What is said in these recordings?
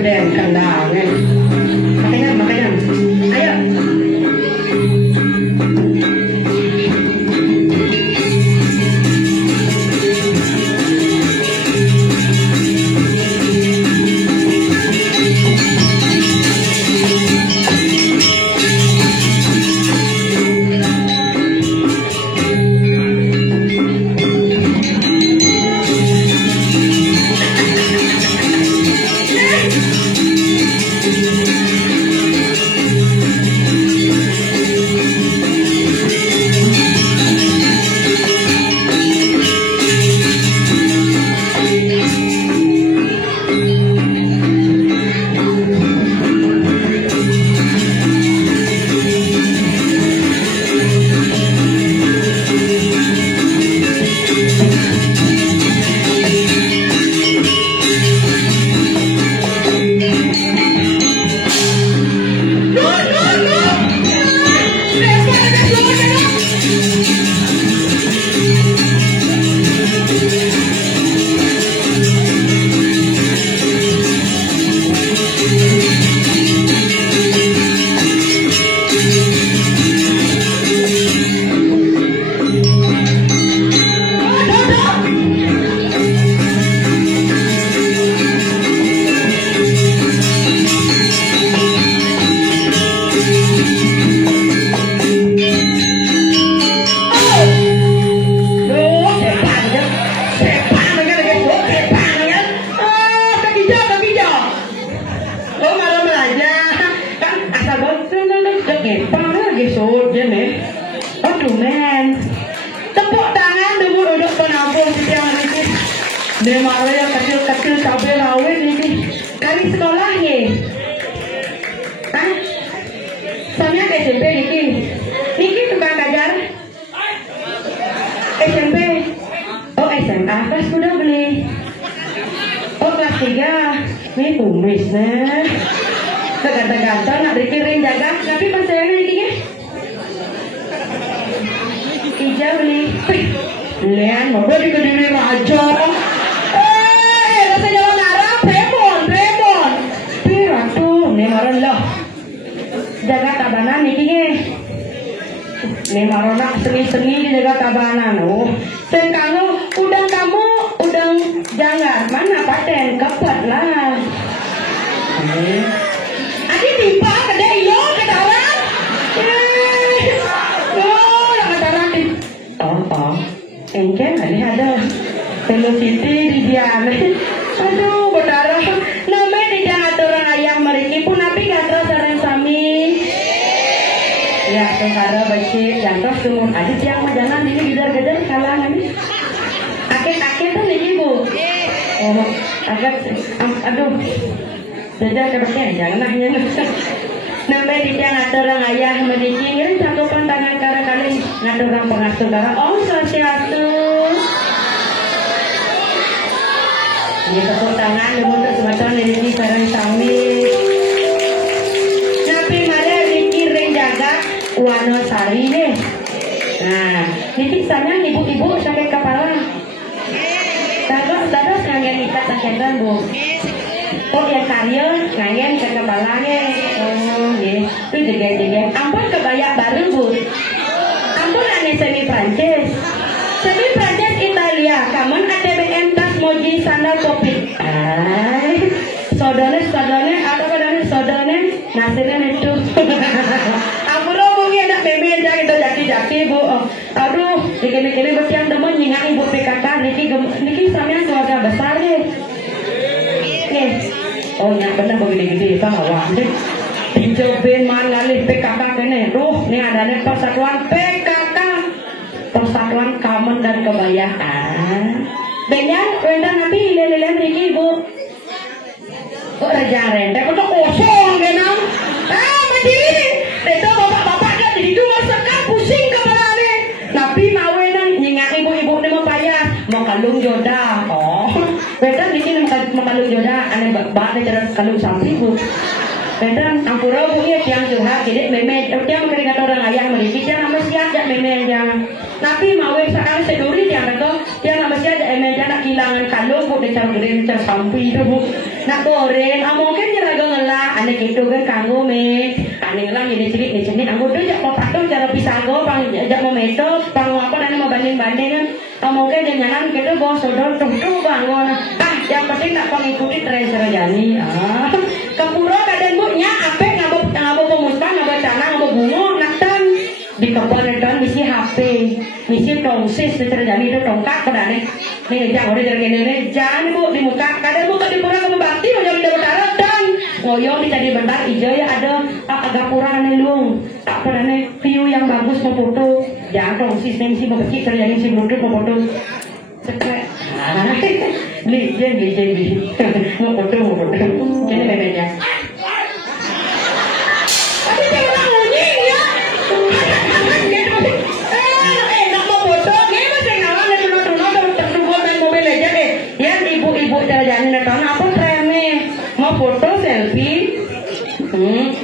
dan kendangan. Makanya. Ayo. Demare kecil-kecil cabai rawit ini kali sekolahnya. Hah? Soalnya ke SMP Niki tukang ngajar SMP. Oh SMA kelas udah beli. Oh kelas 3 nih kumis nah. Segantang-gantang nak dikirim jaga tapi percayanya Niki Ija beli. Lian mau di kediri raja. Nemaron jaga tabanan nih Nemarona seni-seni di jaga tabanan sekarang udang jangan mana paten kepet lah adik timpa kede iyo kedaran yang kedaran di engkeng ada velocity di dian aduh berdarah namanya tidak aturan ayam mereka pun tapi gak terus sering sami ya sekarang becik yang terus tumun adik siang mah jangan ini gedar-gedar kalangan ini akek tuh nih ibu agak aduh jajah kebaknya jangan nahnya namanya tidak aturan ayah mereka ini cakupan tangan kali ngaturan pengasuh darah sosiatu ini tepuk tangan untuk semacam ini sarang sami. Nabi mare dikirim jaga Wanosari deh. Nah, ini sana ibu-ibu sakit kepala. Dados ngangen ikat sakitan bu. Oh ya karya ngangen ke kepalanya. Oh ya, itu jegen. Ampun kebaya baru bu. Ampun ane semi Prancis. Semi Prancis Italia. Kamu ATBM tas moji sandal topi. Sodone nasirnya itu. Aku lo mungkin nak bebe aja itu jaki bu. Aduh, dikini bersiang temen nyingat ibu PKK. Niki samanya keluarga besar deh. Nih, oh nyak bener begini-gini tak awak. Dijobin mana nih PKK kene. Nih adanya persatuan PKK, Persatuan Kamen dan Kebayaan. Benar, rendang nanti lele niki ibu. Oh raja rendang, kau kosong kenal? Mandiri. Itu bapak-bapak dah jadi dua sekali pusing kepala ni. Tapi mawe nang nyingat ibu-ibu ni mau payah, mau kalung joda. Oh, betul ni mau kalung joda. Ane bapak ni cara kalung sapi bu. Betul, ampura bu ya tiang curhat. Jadi meme, tiang keringat orang ayah mereka jangan nama siap jak meme jangan. Tapi mawe sekali seduri tiang kata, tiang nama siap jak meme jangan kehilangan kalung bu. Dia cara gede, cara sapi tu bu. nak goreng, mungkin jeraga ngelah, anak itu kan kanggo me, ane ngelah jadi cilik, aku tuh jak mau patung cara pisago, pang jak mau meto, pang apa nanti mau banding kan, mungkin jangan kita bawa sodor tuh bangun, yang penting tak mengikuti tren serajani, kepuro kadang bunya, apek ngabo pemuspan, ngabo cana, ngabo bungo, naktan di kebun itu misi HP, misi tongsis serajani itu tongkat pada nih jangan udah jangan bu di muka, kadang buka di pura kamu bakti, jangan di bertaruh dan ngoyong di tadi bentar hijau ya ada agak kurang nih lung, tak pernah nih view yang bagus mau foto, jangan tongsis misi mau kecil serajani si bluetooth mau foto, cepet, beli, mau foto, ini bedanya. Jalan nonton apa trennya mau foto selfie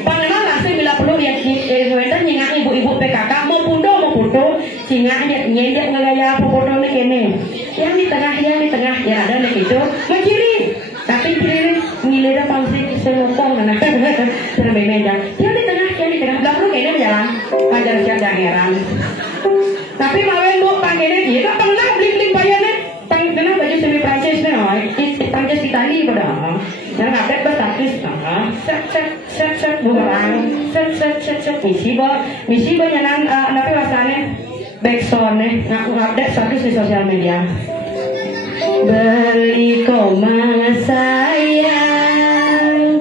pangeran langsung bila perlu lihat wedan nyingak ibu-ibu PKK mau foto singak nyedek ngegaya foto nih kene yang di tengah ya ada nih gitu mau kiri tapi kiri ngilir pangsi selopong mana serem meja yang di tengah belakang lu kene jalan ajar siap heran tapi mawe bu panggilnya dia tak pernah beli bayarnya panggilnya baju semi Prancis nih Prancis Itali pada yang ada bertapis set bumerang set misi banyakan tapi rasanya backsound nih ngaku update status di sosial media beli koma sayang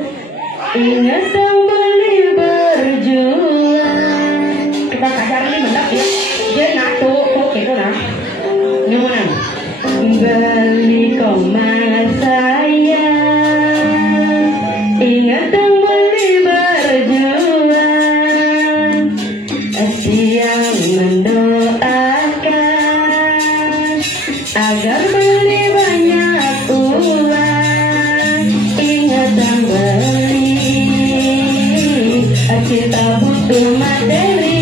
ingat dong beli berjuang kita kajar ini benar ya dia ngaku gitu nah gimana beli koma sayang ingat dong beli berjuang siang mendoakan agar beli banyak uang ingat dong beli kita butuh materi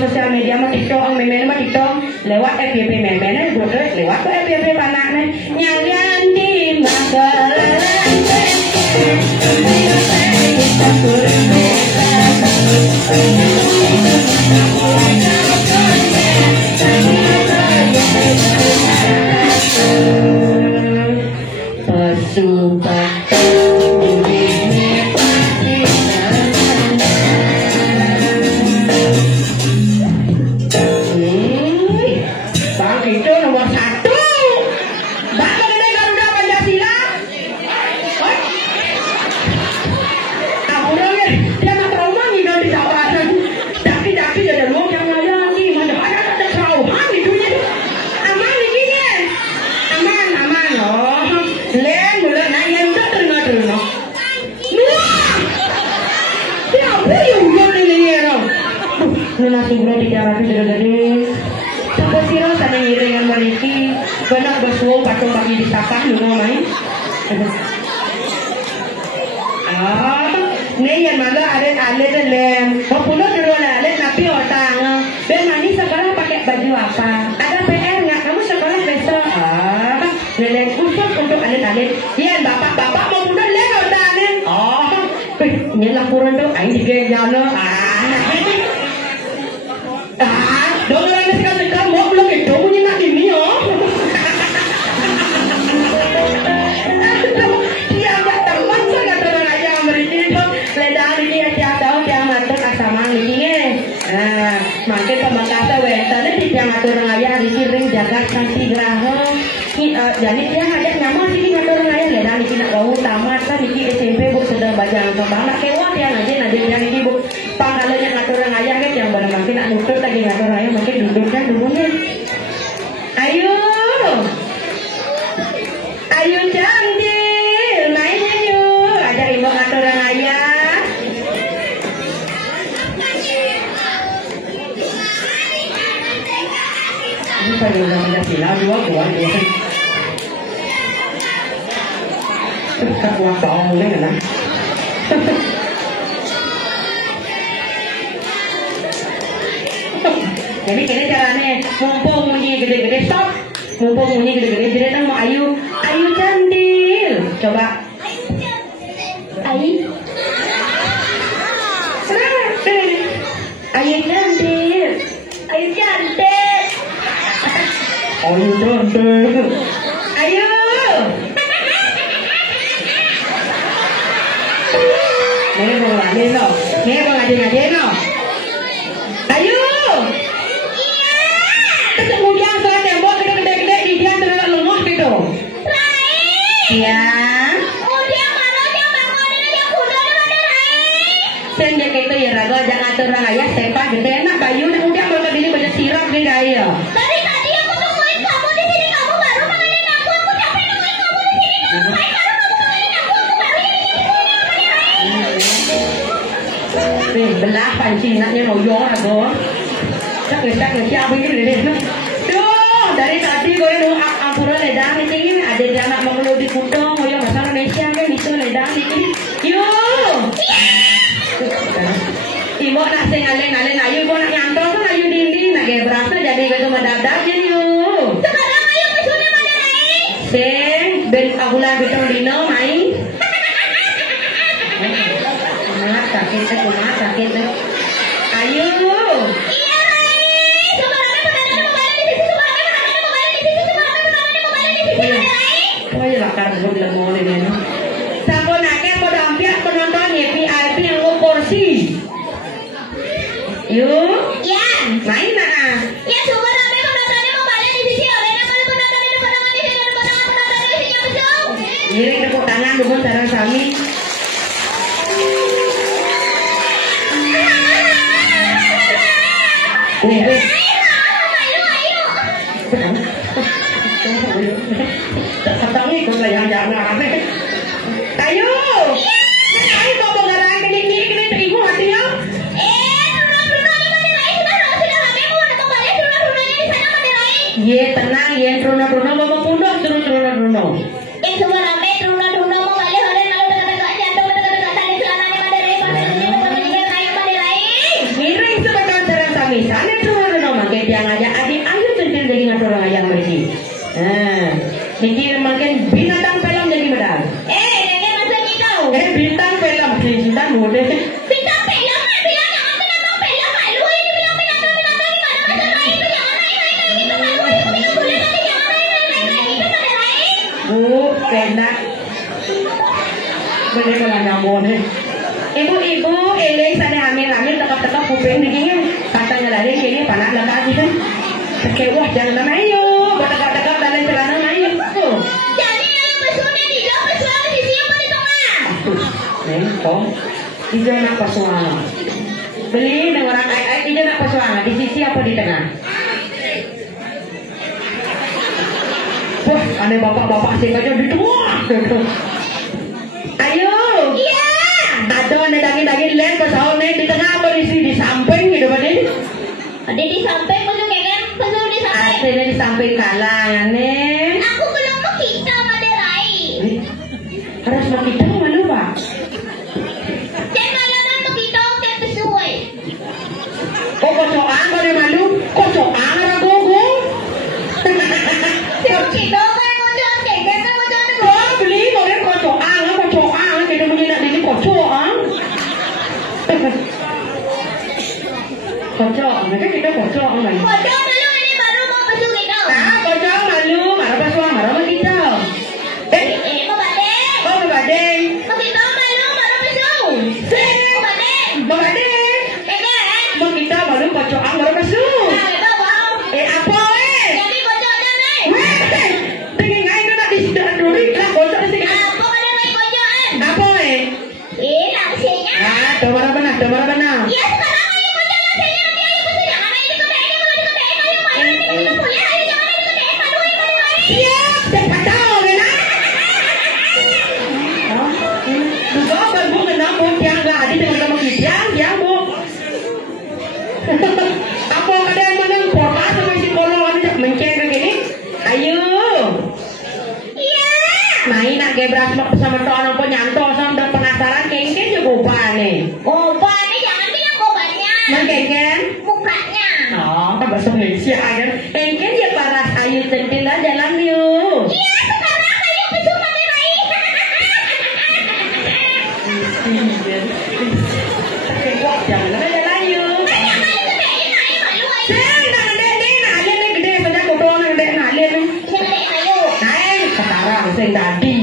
sosial media mah TikTok ang meme mah TikTok lewat FYP meme gue lewat ke FYP panaknya nyanyian di Magelang nasi gula 300 gede sampai siro sana ngiringan maliki benar bersuo patung pagi di sapah lu main nih yang mana ada lem mau pulau dulu ada napi otang ben mani sekarang pakai baju apa ada PR nggak kamu sekolah besok lele khusus untuk alit iya bapak mau pulau lele otang ini laporan tuh aing digeja no dong orang sekarang mau belum itu punya nak ini yo. Dia nggak teman saya terang aja mereka itu ledang ini aja tahu dia ngatur asama ini. Makin pembangkasa wetan itu dia ngatur raya di ring jagat nanti geraho. Jadi dia ngajak nyaman sih ngatur raya ledang ini nak bau tamat kan ini SMP bu sudah baca kembang nak kewan dia ngaji yang ini bu. Pangkalanya ngatur raya kan yang barang makin nak nutur lagi ngatur raya makin duduknya dulunya. Ayo cantik mainnya yuk ajar ibu ngatur raya. Ini pada udah Pancasila dua. potong nih kan. Jadi kini caranya mumpung bunyi gede-gede stop. Mumpung bunyi gede-gede jadi kan mau Ayu Candil. Coba. Ayu. Ayu Candil. Ayu cantik. Ayu cantik. Ayu. Nih mau ngajarin lo. Nih mau ngajarin lo. Ayu. Ketemu dia soal tembok gede-gede di dia terlalu lemah gitu. Iya. Sen dia kayak itu ya raga jangan turang ayah sepa gede enak Bayu nih udah mau beli banyak sirap nih gaya. Dari tadi aku nungguin kamu di sini kamu baru nemenin aku capek nungguin kamu di sini kamu baru nemenin aku baru ini belah panci naknya noyong raga. Chắc người siapa ini deh. Duh, dari tadi gue mau ampura ledang ini ada anak mau di kutong, mau yang masalah Indonesia kan itu ledang ini. Yuk. Ibu nak sengaleng ayu ibu nak nyantol kan ayu dindi nak kayak berasa jadi begitu mendadak jadi yuk. Sekarang ayu pesunya mana naik? Sen ben abulan betong dino main. Mat sakit deh. Ayu. Iya Rai. Sekarang kembali di sini kembali di sini Rai. Oh iya lah karena gue bilang mau ini. Sampun naknya mau dampir penonton ya VIP yang mau kursi. Yuk. Ya. Main mana? Ya sekarang penontonnya kembali di sini. Olehnya kalau penonton di depan di sini penonton di sini betul. Giring tepuk tangan dulu sarang sami. Ayo. Ketemu ikut lah yang jangan Ayo. Ayo kau mau garang ini ibu hatinya. Ye tenang ye truna mau pundok truna. Semua rame truna mau balik hari lalu dekat jantung dekat tadi celananya Maderai pas ini kayak Maderai. Giring sebagai sarang sami sana truna makin yang aja adik ayo tentu jadi ngatur ayam bersih. Mikir makin binatang film jadi medal. Nenek masanya kau. Bintang film bintang mode. Bintang film bilang jangan bintang film malu ini bilang bintang di mana masa itu jangan naik itu malu itu bilang boleh nanti jangan naik itu Maderai. Bu, enak. Boleh kalau nyambung nih. Ibu, ini sana hamil tetap kuping dingin. Katanya lari sini panas lekas gitu. Sekewah jangan lama ayo. Berdekat dalam celana ayo. Jadi yang pesunya di dalam pesuanya di sini apa di tengah? Nengkong. Hijau nak pesuana. Beli dengan orang ayat hijau nak pesuana. Di sisi apa di tengah? Wah, aneh bapak-bapak sih aja di tengah. Ayo. Iya. Ada daging len ke sahur di tengah apa di samping gitu Pak. Ada di samping pesunya kan? Pesu di samping. Aslinya di samping kalangan nih. Aku belum mau kita Maderai. Harus mau kita malu Pak. Jangan malam mau kita oke pesuai. Kok kocokan kau di malu? Kocokan ragu gue. Kita kan kocok kita kocok. Kau beli boleh kocokan kita menyinak ini kocokan. Kocok, nanti kita kocok kan? Kocok dulu ini baru mau pesu kita. Nah, kocok malu, marah sama kita. Mau badai. Oh, berbadai. Mau kita malu baru pesu. Mau badai. Berbadai. Mau kita malu kocokan baru kesu. Nah, wow. Apa Jadi kocok jangan. Tinggi ngai itu nak disediakan dulu, kita kocok sih. Apa ada lagi kocokan? Apa Nasinya. Nah, coba benar. Iya sekarang ayo kocok nasinya nanti ayo pesu jangan ayo diketain kalau diketain ayo malu ini kuliah ayo jangan diketain malu. Siap, cepat tahu kan? Juga baru kenal bu, yang nggak ada dengan kamu yang bu. Apa ada yang mana kota sama psikolog ada mencet begini? Ayo. Iya. Main nak gebrak sama tuan apa opa-nih. Obatnya jangan bilang obatnya. Yang keken? Mukanya. Oh, tak bahasa Indonesia kan? Keken ya parah ayo centil aja jalan yuk. Iya, sekarang kayak pencuma berai. Kok jangan aja jalan yuk. Banyak kali kedain aja malu aja. Nah, gede nah aja nih gede pada kodoh nah gede nah aja nih. Sini ayo. Naik sekarang sing tadi.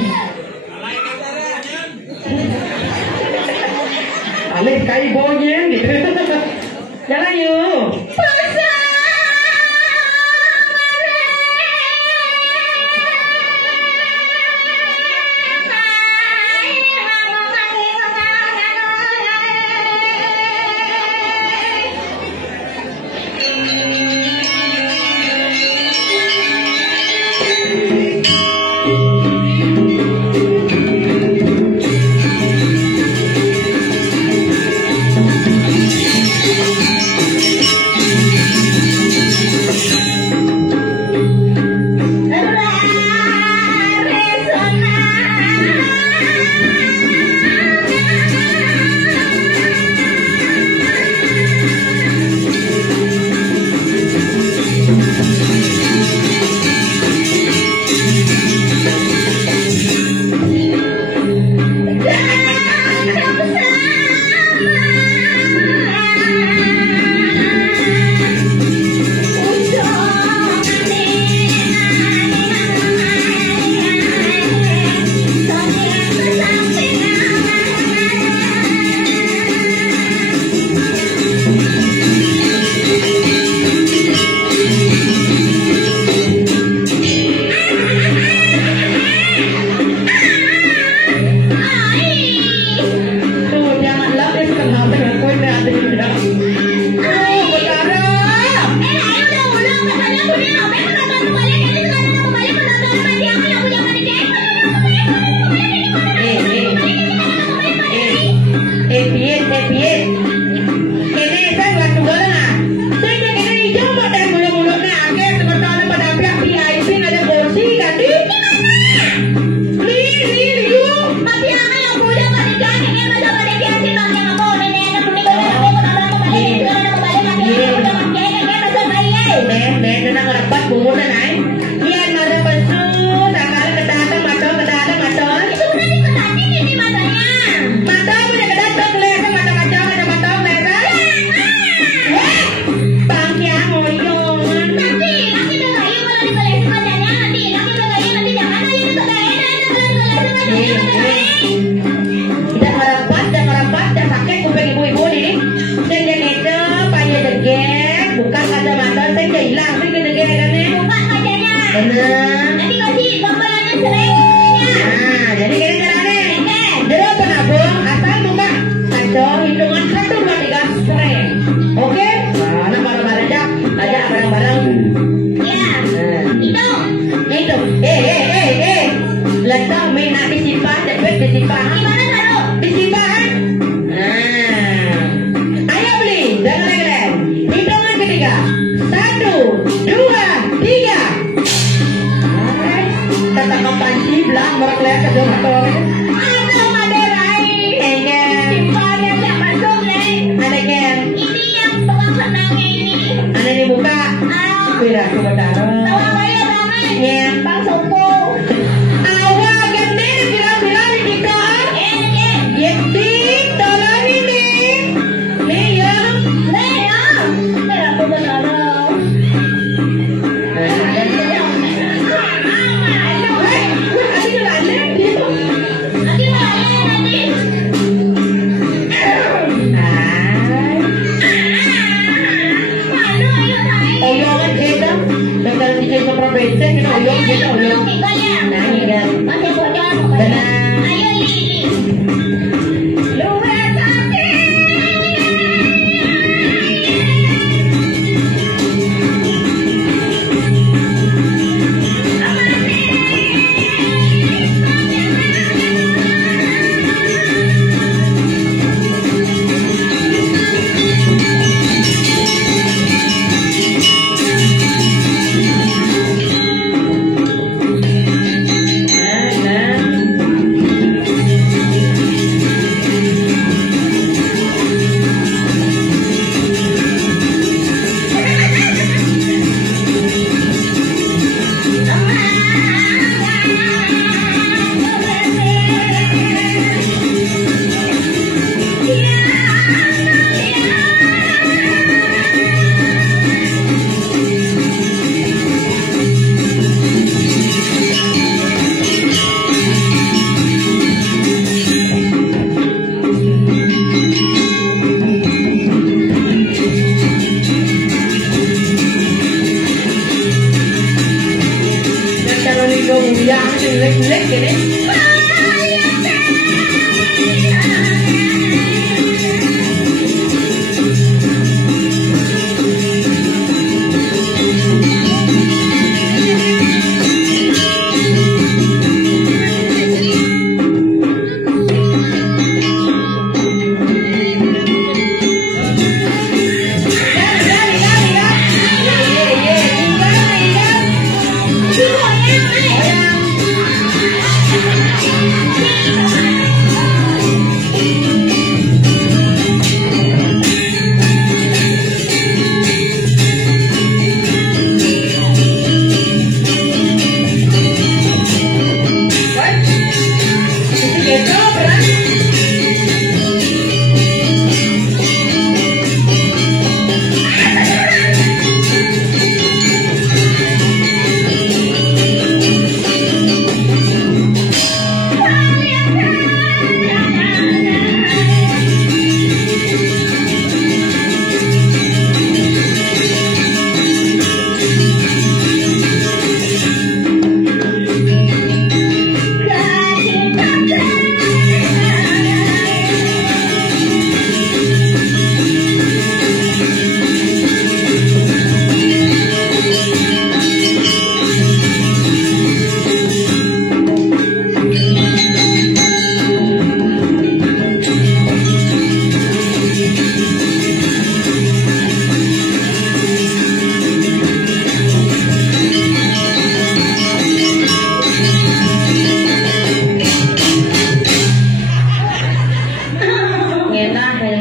Alih kayak bonyeng gitu. Jalan yuk.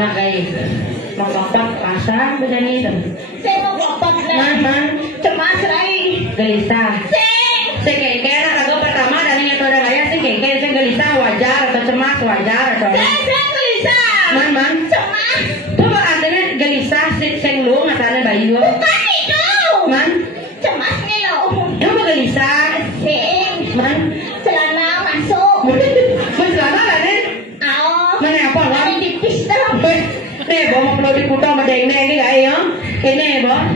nak guys. Mau kopat pasang begini tu. Saya mau kopat lah. Cemas rai. Gelisah. Keke nak lagu pertama dan yang kedua raya sih keke sih gelisah wajar atau cemas wajar atau. Saya gelisah. Man. Cemas. Coba artinya gelisah sing lu ngatane bayi lu. Bukan itu. Man. Cemasnya loh. Coba gelisah. Man. Celana masuk. Man celana lah nih. Mana apa lah? Tipis dah. Nih bawa perlu diputar sama deng ini gak ya? Ini bawa.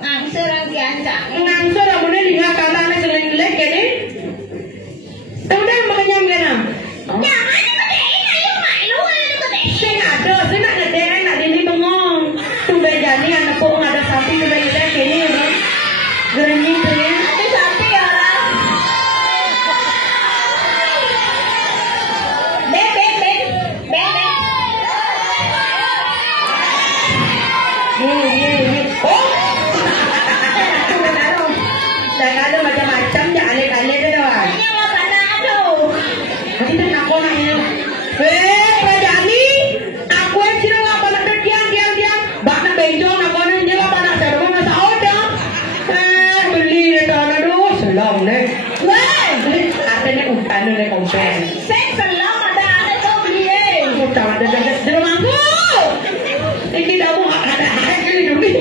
Ngangsur lagi ancang. Ngangsur amunnya lihat kalahnya selin-selin gini. Udah makanya gimana? Jangan dikedein ayo malu ayo dikedein. Saya nak ngedein nak ini bengong. Sudah jadi anak pun ada sapi sudah kita gini ya. Gerenying ya. Ada sapi orang. Ben. Oh. Dah ada macam-macam je alik-alik tu dah. Ini apa pada aduh. Nanti tak nak kau nak ini. Kerajaan ni, aku yang sila apa nak diam. Bak nak benjol nak kau ni dia apa nak serba nak saudah. Beli dah aduh selang ni. Weh, artinya utang ni kompen. Saya selang ada tu beli Utang ada di rumah aku. Ini dah mau ada hari ni.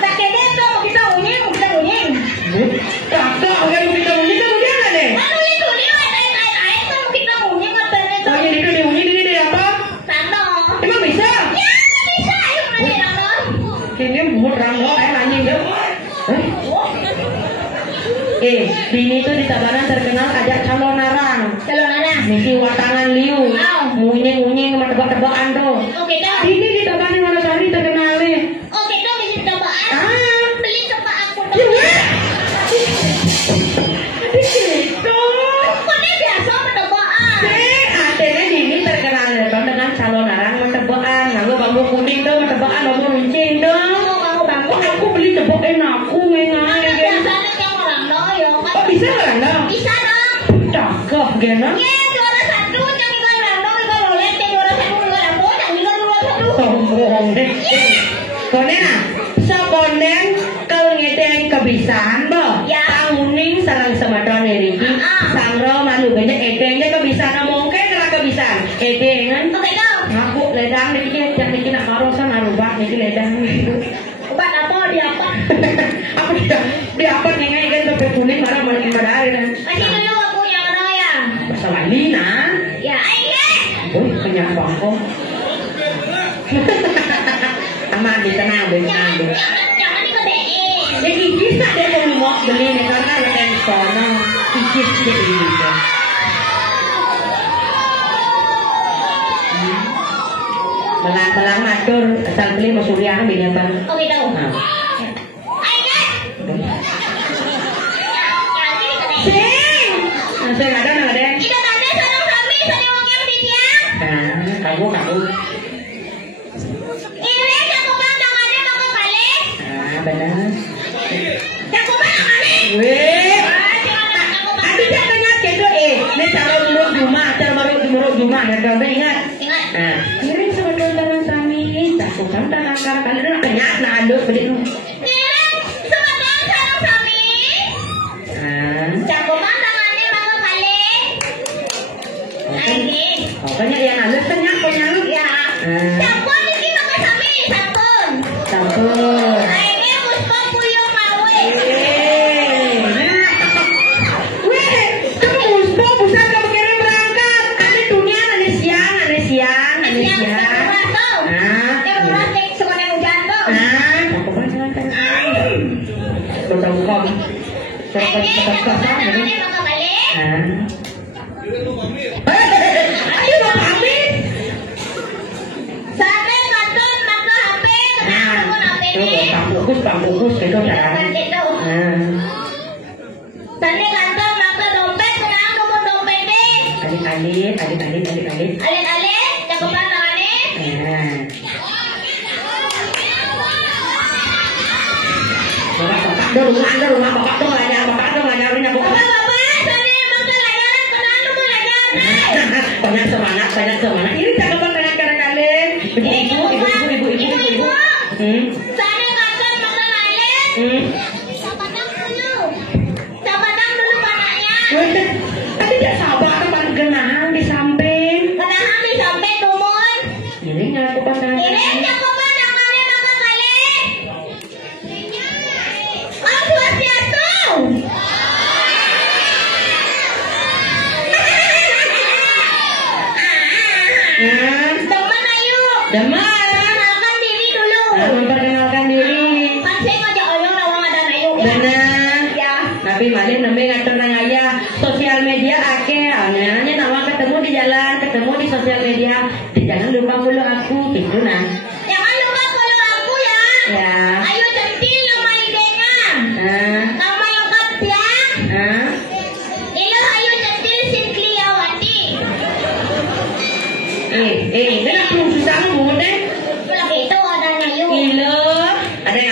tak kena tu kita unyeng. Kakak orang kita bunyi tu dia lah ni. Lalu itu dia ada tu kita unyeng apa ni tu. Oh ini tu dia bunyi ni dia apa? Tano. Emang bisa? Ya bisa ayo mana Tano. Kini mulut rangkau nanya dia. Bini tu di Tabanan terkenal ajak calon narang. Kalau mana? Misi watangan liu. Munyeng tebak-tebakan tu. Oke dah. Bini di Tabanan Wonosari terkenal ni. Oke dah beli cobaan. Beli coba aku tu. Itu. Kau ni biasa cobaan. Artinya Dini terkenal dengan calon narang mentebakan. Lalu bambu kuning tu mentebakan bambu runcing tu. Aku beli tebak aku mengai. Biasanya yang orang doyong. Oh bisa kan dah? Bisa dong. Cakep gana. Ya juara satu yang ikan random ikan rolet yang juara satu ikan apa yang ikan juara satu. Sombong deh. Konen ah, sekonen kalau ngedeng kebiasaan boh. Ya. Tanguning sarang semadon ini. Sangro malu banyak edengnya kebiasaan mungkin kena kebiasaan. Edengan. Oke dong. Aku ledang nih jangan bikin nak karosan arubah nih ledang itu. Obat apa dia apa? Aku dia apa nih kan sampai kuning marah makin pada dan. Kasih dulu aku yang mana ya? Masalah Lina. Ya ini. Oh kenyang bangkong. Aman di tenang deh. Jangan dikedein. Ya ikis tak ada yang mau beli nih karena ada yang sono ikis jadi gitu. Melang matur asal beli masuriah beli apa? Oke tahu. Nah. Sing. Saya ada. Kita tanda sarang kami sarang yang di tiang. Nah, kamu. Ini cakupan tangannya mau kali. Benar. Cakupan tangannya. Weh. Adik katanya gitu ini calon muruk Juma ya kau ingat. Ingat. Nah, ini sebetulnya tangan kami, tak usah tangan kali itu banyak nak aduk beli. Kirim sebetulnya sarang kami. Cakupan tangannya mau kali. Lagi. Pokoknya yang halus banyak punya. Ya. Sabun ini pakai kami sabun. Sabun. Ini muspa puyuh mawe. Weh, kamu muspa pusat kamu kirim berangkat. Ada dunia ada siang. Terus yang sekolah hujan tuh. Cakupan tangan. Tuh buka. Ini cakupan tangannya mau kali. Ayo pamit. Sampai kantor maka HP kenapa HP ini? Bungkus itu cara. Itu. Sampai kantor maka dompet kenapa dompet ini? Alit. Alih-alih cakupan tangannya. Rumah bapak tuh nggak nyari Bapak, saya mau pelajaran kenapa pelajaran? banyak semangat. Ini cakapan dengan kalian. Ibu. Hmm. Saya makan ayam. Sabatang dulu anaknya. Tadi dia sabar depan genahan di samping. Kenahan di samping tumun. Ini nggak aku pakai. Ini cakupan namanya makan ayam. Oh, Swastiastu. Teman ayo. Deman. Kenalkan diri dulu. Memperkenalkan diri. Kan saya ngajak orang lawang ada ayo. Benar. Ya. Tapi malin namanya ngatur nang ayah sosial media ake. Anehnya nama ketemu di jalan, ketemu di sosial media. Jangan lupa follow aku gitu nah. Jangan lupa follow aku ya. Ya. Ayo centil nama idenya. Ah. Nama lengkapnya. Ah. Ilo ayo centil Singliawati. Ini aku susah ngomong deh. Lagi itu ada ayu. Ilo. Ada.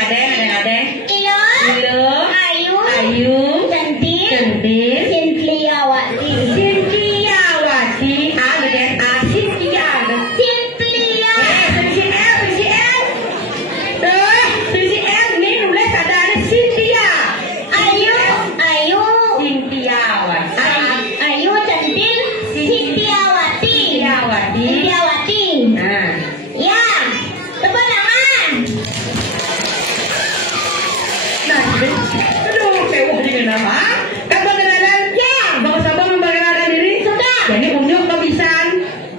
Ilo. Ilo. Ayu. Ayu. Centil. Centil. Singliawati. Sintiawati. Ada deh. Sintia. Sintia. Ini nulis ada Sintia. Ayu. Sintiawati. Ayu centil Sintiawati. Sintiawati. Nah. Ya. Tepuk tangan. Nah, aduh, mewah dengan nama. Kamu kenalan? Ya. Sama-sama memperkenalkan diri. Sudah. Jadi unjuk kebisan.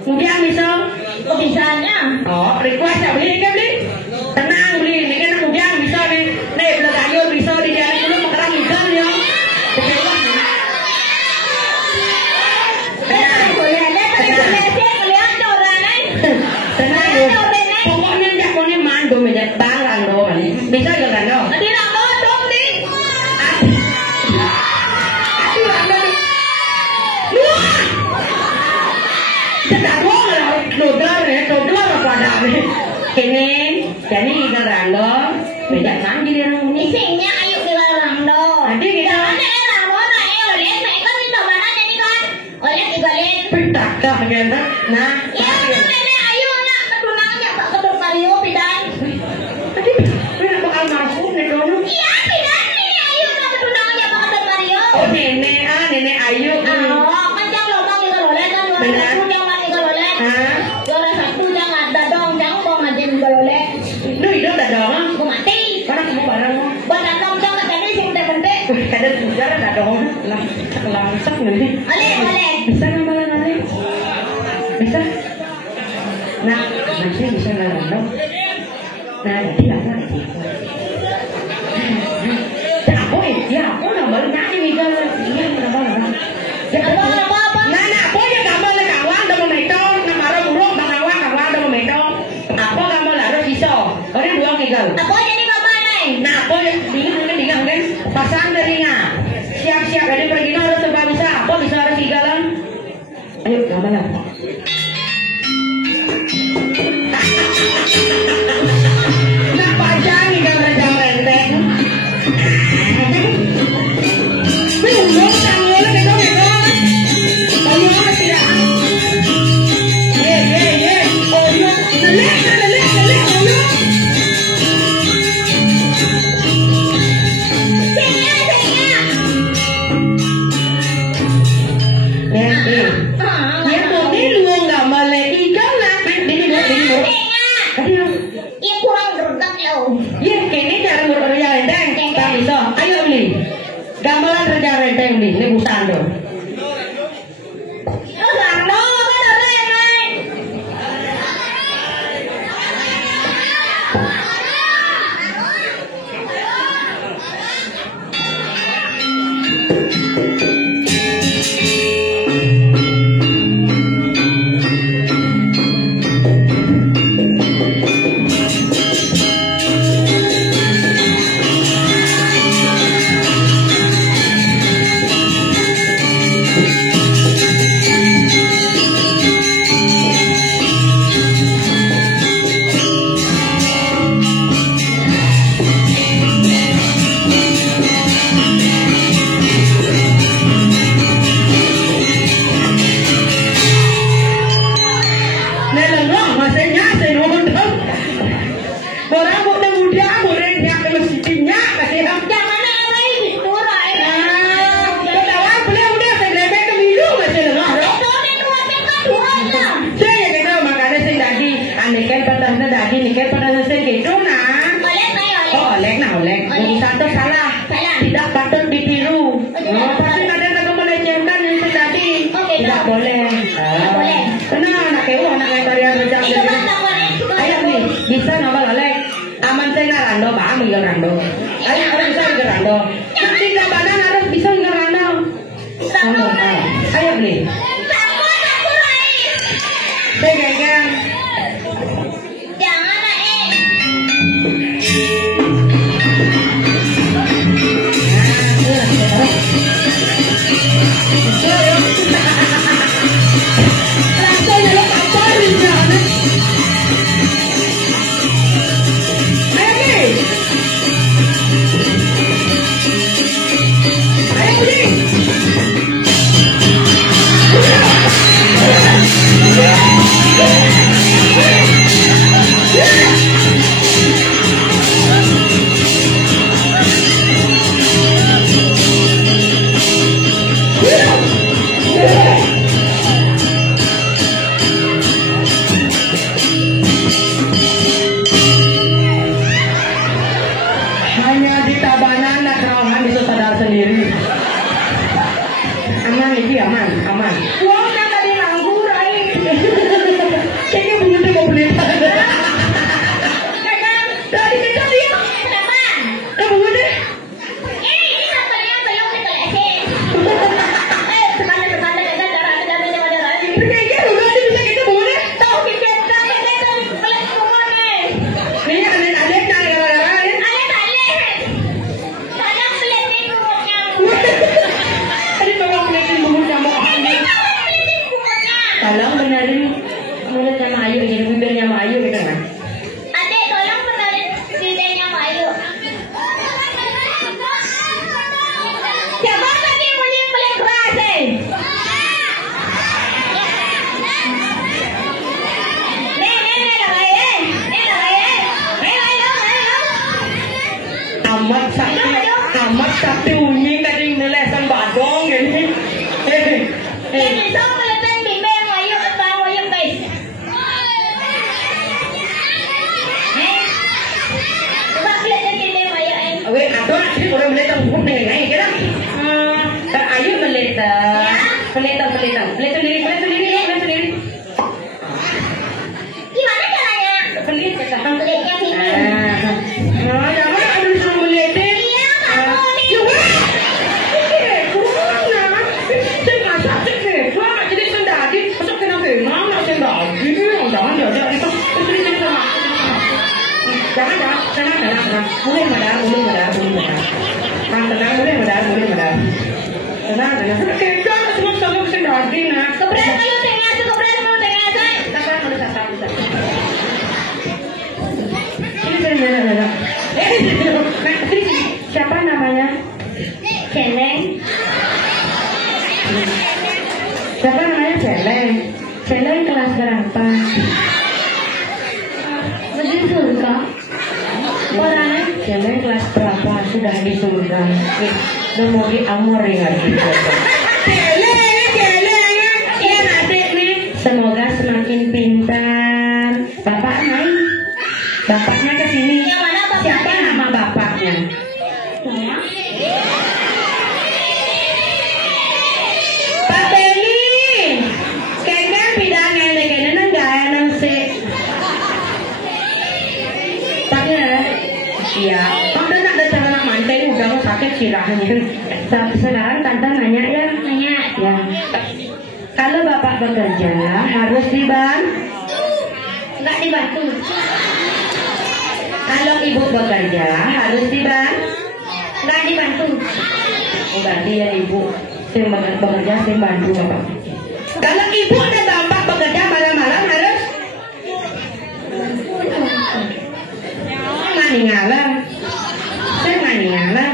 Kemudian misal. Kebisaannya. Oh, request ya beli kan beli? Tenang beli, ini kan kemudian bisa nih. Nih, belum ayo bisa di jalan dulu makan misal ya. Tenang ya. Pokoknya jagonya mando menjadi barang doang. Bisa jalan doang. Kini, jadi kita random, beda nanti dia nunggu. Isinya ayo dilarang dong. Nanti kita Oleh dibalik. pindah dah ternyata. Nah, Ya, nenek ayo nak ketunangnya Pak Ketua Karyo pidan. tadi kita bakal masuk nih dulu. Iya pidan nenek ayo nak ketunangnya Pak Ketua Karyo. Oh nenek Ayu. Oh, kan yang lomang juga lolet kan juara satu yang mati juga lolet. Hah? Juara satu yang ada dong, yang mau mati juga lolet. Duh hidup dah dong. Aku mati. Orang kamu barang mau. Buat dong jangan tadi sih bente-bente. Ada juga dah dong. Langsung nih. Oleh. Bisa ngambalan nanti? Bisa? Nah, masih bisa ngambalan dong. Nah, jadi apa sih? Ya aku ngambalan nyanyi nih kan. Iya, ngambalan. Ya Apa? Nah, aku ya ngambalan kawan sama metong, ngamara burung kawan sama metong. Apa ngambalan harus bisa. Orang buang nih kau. Apa jadi bapak nih? Nah, aku ya bingung kan. Pasang telinga. Siap-siap dari pergi harus serba bisa. Apa bisa harus tigalan? Ayo, ngambalan. Nak panjang nih gambar renteng. Bingung tanggul gitu. Kamu apa tidak? Ye. Oh, yo. Lelek. Oh, yo. Nih. Yang putih luang gambar lagi kan lah. Ini. Ayo. Iya kurang gerdak loh. Iya, kini cara kerja renteng. Tak bisa. Ayo beli. Gambaran kerja renteng beli. Ini busan dong. Nên là nó mà sẽ nhá thì nó Orang muda boleh nyak mestinya kasih Yang mana awalnya gitu, Rai? Ketawa boleh udah segrebek ke milu masih lemah. Soalnya keluarnya kan dua lah. Saya gitu makanya saya tadi anehkan petahnya tadi niken petahnya saya gitu nah. Oleh saya, oleh. Oh oleh nah oleh. Urusan itu salah. Salah. Tidak patut ditiru. Pasti kadang kadang melecehkan yang saya tadi. Tidak boleh. Tidak boleh. Tenang anak kewa anak yang tarian rejang. Itu kan namanya juga. Ayo nih bisa nama oleh. Aman saya nggak rando, pak menggil rando. Ayo harus bisa menggil rando. Nanti kabanan harus bisa menggil rando. Ayo nih. Aku, Rai. Saya gagal. Jangan, Rai. Langsung nyelok apa nih jangan. Ayo nih. Ayo nih. Hanya di Tabanan nak rawan bisa sadar sendiri. Aman ini aman, aman. Wah, kan tadi nganggur, Rai. Kayaknya begitu mau beli. Tadi kita dia. Kenapa? Kamu udah? Ini namanya belum dikelesin. Sekali-sekali kita cara lagi. Kayaknya udah sih bisa kita boleh. Tahu kita pelan semua nih. Ini adik-adik nak gara-gara ya. Ada balik. Saya pelan nih kumutnya. Tadi tolong beliin bubur nyamuk. Pelan kumutnya. Tolong benerin mulut sama Ayu, jadi bibirnya sama Ayu gitu kan? Adek, tolong benerin bibirnya Mayu. Siapa tadi yang paling keras eh? Amat sakti unyi tadi nelesan badong gini. Ini sama kelihatan bibir Mayu atau Mayu guys. Coba kelihatan bibir Mayu eh. Oke, atau nanti boleh melihat bubur dengan naik kira. Ayu melihat, melihat sendiri. Gimana caranya? Pelit kita. Pelitnya bibir. Jangan ada disuruh melihatin. Iya, aku nih. Kurang lah. Saya nggak sakit deh. Wah, jadi sendiri. Masuk ke nabi. Mana sendiri? Jangan ada itu. Jangan. Mulai madar. Tenang, mulai madar. Tenang. Kita semua selalu sendiri nak. Keberan kayu tengah, say. Sasa. Ini siapa namanya? Celeng. Siapa namanya Celeng? Celeng kelas berapa? Masih surga. Orangnya Celeng kelas berapa? Sudah di surga. Semoga amor ingat itu. Celeng. Ya adik nih. Semoga semakin pintar. Bapaknya ke sini. Yang mana bapaknya? Siapa nama bapaknya? Pak Beni, kayaknya bidang kayaknya nggak enak sih. Paknya, iya. Tante ada cara mantai udah mau sakit sirahnya. Sekarang tante nanya ya. Ya. Kalau bapak bekerja harus nggak dibantu. Kalau ibu bekerja harus nggak dibantu. Oh, berarti ya ibu saya bekerja saya bantu bapak. Kalau ibu dan bapak bekerja malam-malam harus ngalah. Saya ngalah.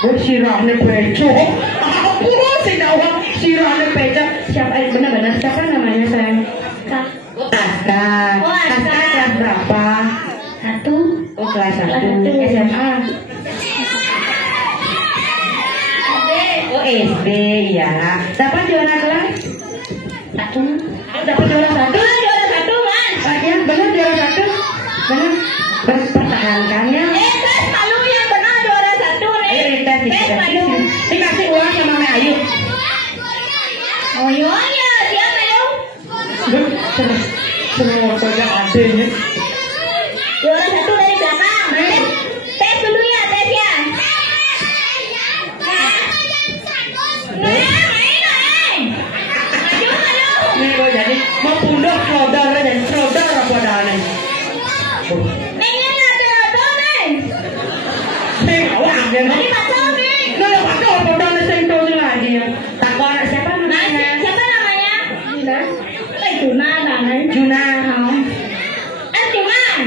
Oh, sirahnya pecah. Apa sih sirahnya pecah? Siapa benar-benar siapa namanya sayang? Aska. Oh, Aska. Aska kelas berapa? 1. Oh kelas 1 Kelas satu. SMA. Oh SD ya. Dapat juara kelas? 1. Dapat juara 1? Juara 1, Mas. Ya, benar juara 1. Benar. Pertahankan ya. Tes Palu yang benar juara 1 nih. Ayo kita Tes Palu. dikasih uang sama Mek Ayu. Oh iya, dia Palu. Semua kerja adanya. Juara 1 dari belakang. Tes dulu ya, tes ya. Nih lo jadi mau pundak produk lo dan produk apa dalane. Nih awak dia mau. Lo pakai produk lo sentuh lagi ya. Takut anak siapa namanya? Siapa namanya? Juna namanya. Juna. Cuman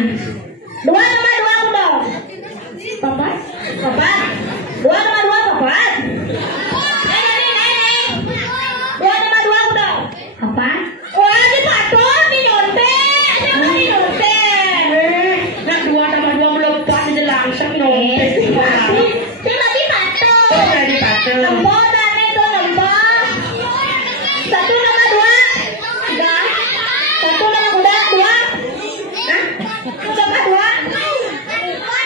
2 sama 2 udah. Papa? Papa. 2 sama 2 papa. Dua sama 2 udah. Apa? Wah, ini patung di nyontek. Siapa di nyontek? Nak 2 tambah 2 melepas aja langsung nyontek. Siapa di patung? Oh, jadi patung. Lembut dan itu lembut. 1 sama 2. 3. 1 sama 2. Hah? 1 sama 2.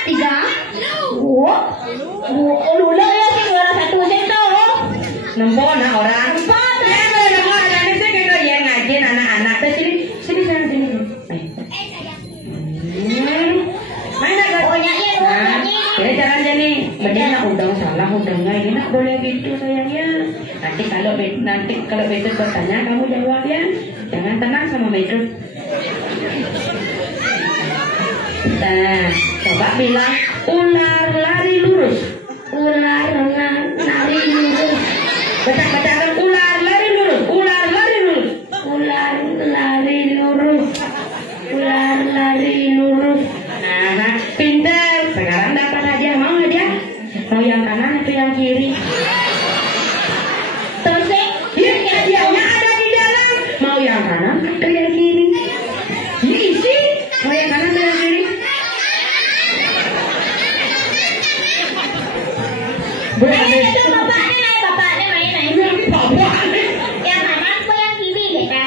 3. Lula ya sih juara 1 sih tuh. Nembon nah orang. Lembut. Ya, kalau nembon ada di sini kita yang ngajin anak-anak. Terus sini sana sini. Mana gak? Oh, nyanyi dulu, Nah, nyanyi. ya jangan jadi benar nak undang salah undangnya ini nak boleh gitu sayangnya. Nanti kalau Betul bertanya kamu jawab ya. Jangan tenang sama Betul. Nah, coba bilang ular lari lurus. Ular lari lurus. Baca-bacakan ular lari lurus. Ular lari lurus. Ular lari lurus. Ular lari lurus. Nah, pintar. Sekarang dapat hadiah. Mau hadiah? Mau yang kanan atau yang kiri? Terus Ya, hadiahnya ada di dalam. Mau yang kanan atau yang kiri? Ya, isi. Mau yang kanan atau yang kiri? ini itu bapaknya main. Yang kanan apa yang kiri kita?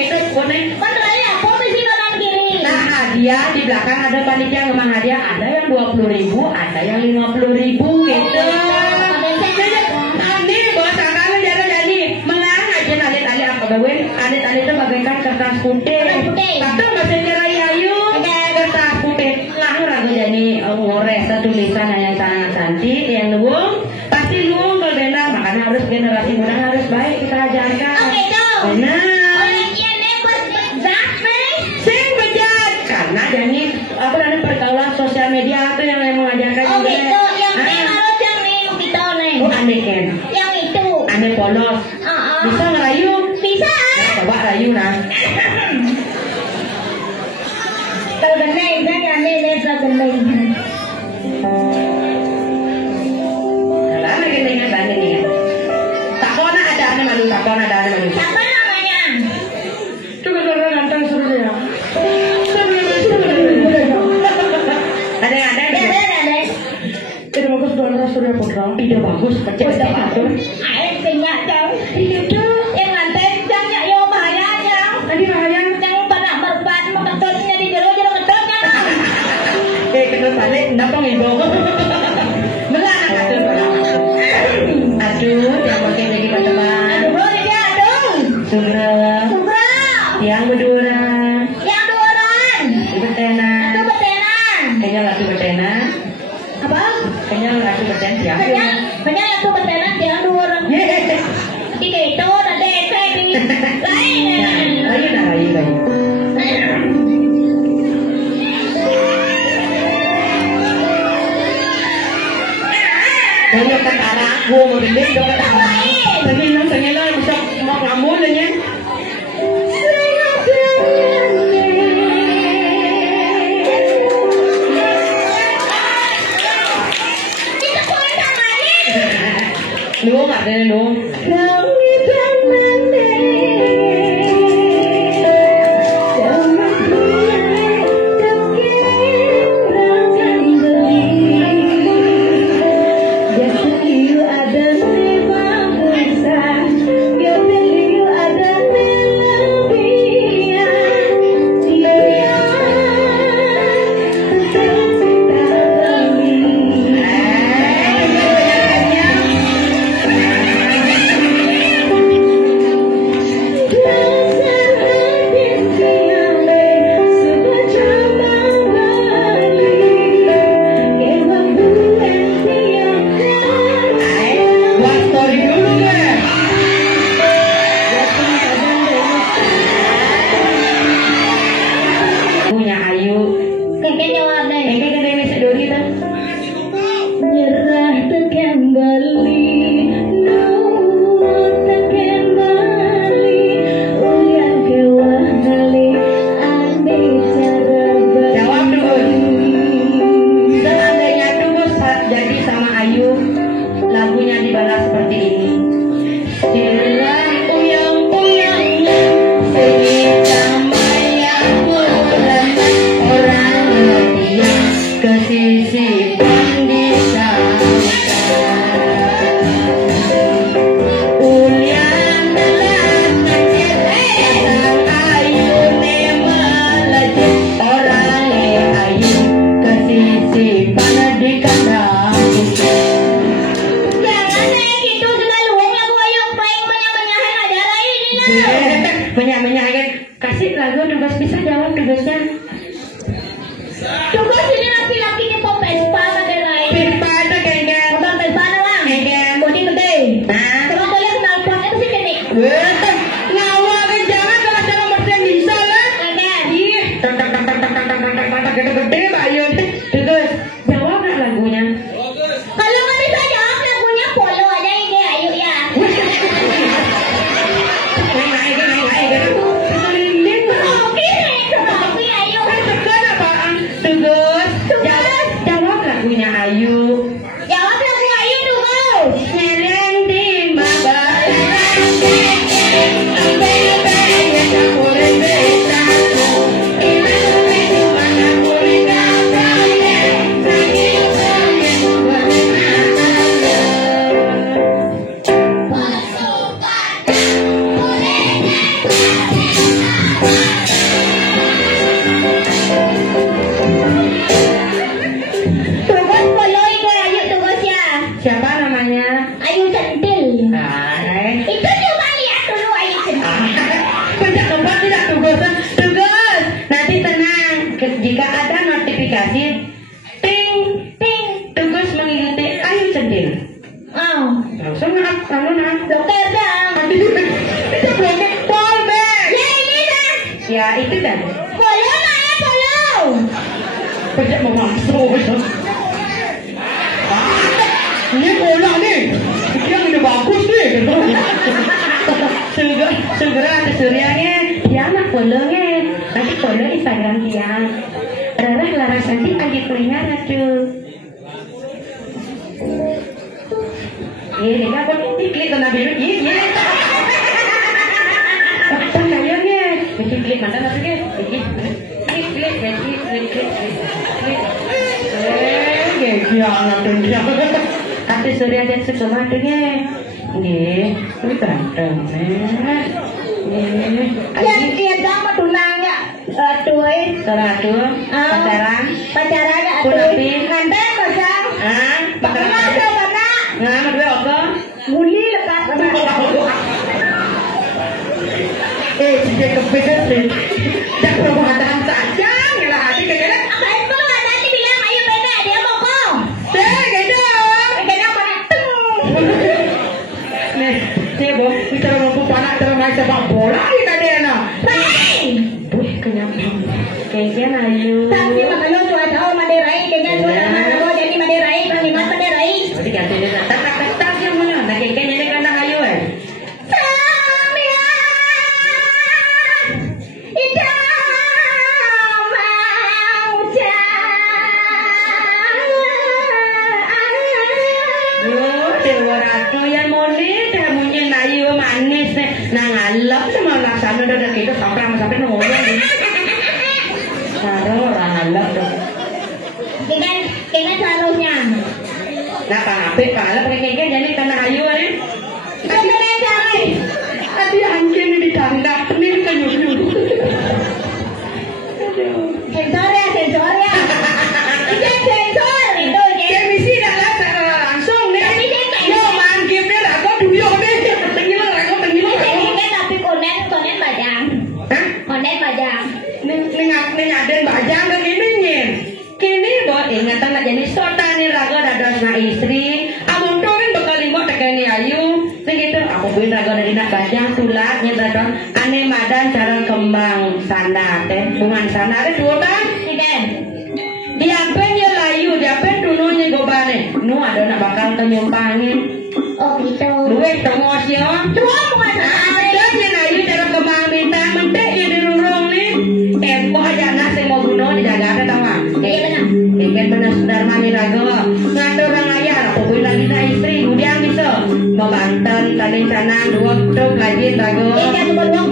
Kontrolnya apa sih kanan kiri? Hadiah di belakang ada panitia ngemang hadiah, ada yang 20.000, ada yang 50.000 gitu. Ini buat kakak jaga jadi mengarang aja tali apa gawe? Tali itu bagaikan kertas putih. Tapi masih cerai ayu kertas putih. Lahir aku jadi ngores tulisan yang sangat cantik yang luwung. Pasti luwung kalau benda, makanya harus generasi muda harus baik kita ajarkan. Oke dong. Benar. Orangnya berzat nih. Sing bejat karena jadi apa namanya pergaulan sosial media itu yang mengajarkan Oh gitu, yang ini harus yang ini kita nih. Oh aneh kan, Yang itu. aneh polos. Bisa ngerayu? Bisa. Nah, coba rayu nah. Tergenai saya ini tergenai. Nah, lagi nih tanya nih. Takona ada aneh malu, takona ada aneh malu. Siapa namanya? Coba orang ganteng suruh dia. Ada yang ada. Ada. Itu bagus suara Surya Putra. Ide bagus, kecil bagus. Ayo tinggal dong. Itu yang lantai jangan yo bahayanya. Tadi bahaya. Jangan pada berbuat mengetotnya di jero-jero ketotnya. Kena balik, ndapong ibu. Melang aduh. Aduh, yang pakai lagi teman. Aduh, dia aduh. Sugra. Sugra. Yang berdua. Yang dua orang. Betena. Itu betenan. Kayaknya laki betena. Apa? Kayaknya laki betena siapa? Banyak itu betenan dia dua orang. Tiga itu ada efek ini. Lain. Rayu. Dari kata gua mau dendam ke kata. Sengilang bisa mau kamu lenya. deh lu. Kasih lagu tugas bisa jawab tugasnya. Tugas ini laki-laki ni po Vespa ada lain. Vespa ada geng-geng. Abang Vespa na lang. Geng-geng. Bodi gede. Nah. Coba kalian kenalpon itu sih ketik. Ngawa kan jangan kalau cara mersen bisa lah. Ada. Ih, gede-gede Mbak Ayu. Tugas jawab nggak lagunya? Kalau nggak bisa jawab lagunya polo aja ini ayo ya. Ayu. Jawab lagu Ayu dulu. Nyeleng di siapa namanya? Ayu Centil. Hai. Itu coba lihat dulu Ayu Centil. Pencet tempat tidak tugasan. Tugas. Nanti tenang. Jika ada notifikasi, ting ting, tugas mengikuti Ayu Centil. Oh. Langsung lalu Dokter dah. Itu belum polbek. Ya ini dah. Ya itu dah. Polo mana polo? Pencet mau masuk. Ini bola nih, yang ini bagus nih. Segera sesurianya, dia anak bolongnya. Nanti bolong Instagram dia. Rarah Laras nanti lagi kelingan tuh. Ini apa nih? Klik tanda biru, ini. Kayaknya, klik mana maksudnya? Klik. Jangan tuh. Kata surya dan sukma tunya, nih, ini ganteng, Yang dia sama tunangnya, ratuin. Ratu, pacaran, Pacarannya Kunapi. Ngandeng kocang. Pacaran, Mana? berdua apa? Muli lepas. Jika kebetulan sih, tak perlu hadang saja, ngelah hati kayaknya. Apa itu ada bilang ayo beda dia bokong. Nih, Bo, kita mampu panak terus main sepak bola ni tadi anak. Baik. Buih kenyang. Kayaknya Ayu. Tapi makanya cuaca oh Maderai dengan cuaca mana jadi Maderai kalimat Maderai. Jadi ganti dia. Tak yang mana? Nak kayaknya ni kan Ayu Samia. Ida mau Dewa Ratu yang moni. kalap tuh. Kena caranya. Nah kape kalap kengkeng jadi kena ayu kan? Kena cara. Adi anjing di tangga, ini kan nyuruh. Sensor ya. Ini sensor. Itu Kemisi dah langsung nih. Yo mangkipnya dah kau dulu deh. Tenggilang. tapi konen bajang. Hah? Konen bajang. Ning aden bajang kan ini nyen. Kini buat ingatan nak jadi sota nih raga dadas na istri. Amon tuh kan bakal limbah tekeni ayu. Begitu aku buin raga dari nak bajang tulat nya dadas ane madan cara kembang sana teh bungan sana ada dua kan? Tidak. Diapen ya layu, diapen dununya gobane. Nu ada nak bakal kenyumpangin. Oh gitu. Duit tengos ya. Dua bukan Ada nya layu cara kembang minta mentek ya di rurung nih. Kok aja nasi mau bunuh dijaga ada tawa. Iya benar. Ikan benar sedar mami raga. Ngatur orang ayah, aku beli lagi na istri. Udah bisa. Mau banten, tadi sana dua truk lagi raga. Ikan beruang